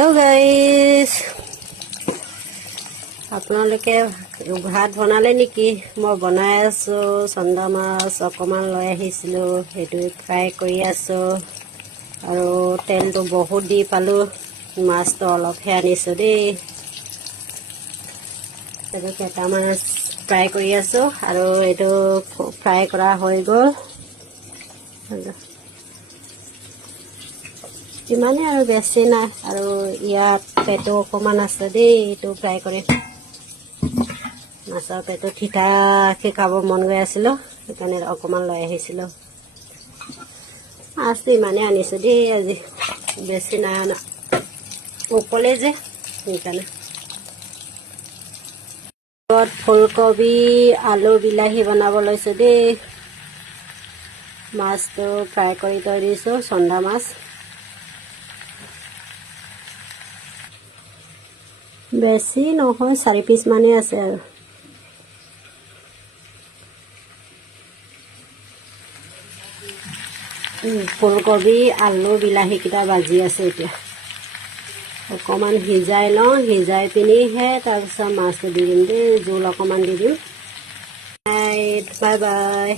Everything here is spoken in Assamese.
Hello guys, আপোনালোকে ভাত বনালে নেকি? মই বনাই আছো। চন্দা মাছ অকমান লৈ আহিছিলো, সেইটো ফ্ৰাই কৰি আছো আৰু তেলটো বহুত দি পালো। মাছটো অলপহে আনিছো দেই। সেইটো কেইটামান ফ্ৰাই কৰি আছো আৰু এইটো ফ্ৰাই কৰা হৈ গ'ল। ইমানে আৰু বেছি নাই আৰু ইয়াত পেটো অকমান আছে দেই, এইটো ফ্ৰাই কৰি মাছৰ পেটো ঠিকাকে খাব মন গৈ আছিল, সেইকাৰণে অকমান লৈ আহিছিলো। মাছটো ইমানে আনিছো দেই, আজি বেছি নাই অনা, অকলে যে সেইকাৰণে। ফুলকবি আলু বিলাহী বনাব লৈছো দেই। মাছটো ফ্ৰাই কৰি থৈ দিছো, চন্দা মাছ। বেছি নহয়, 4 পিচ মানে আছে আৰু। ফুলকবি আলু বিলাহী কেইটা ভাজি আছে। এতিয়া অকমান সিজাই লওঁ, সিজাই পিনিহে তাৰপিছত মাছটো দি দিম দেই, জোল অকমান দি দিম। Bye bye.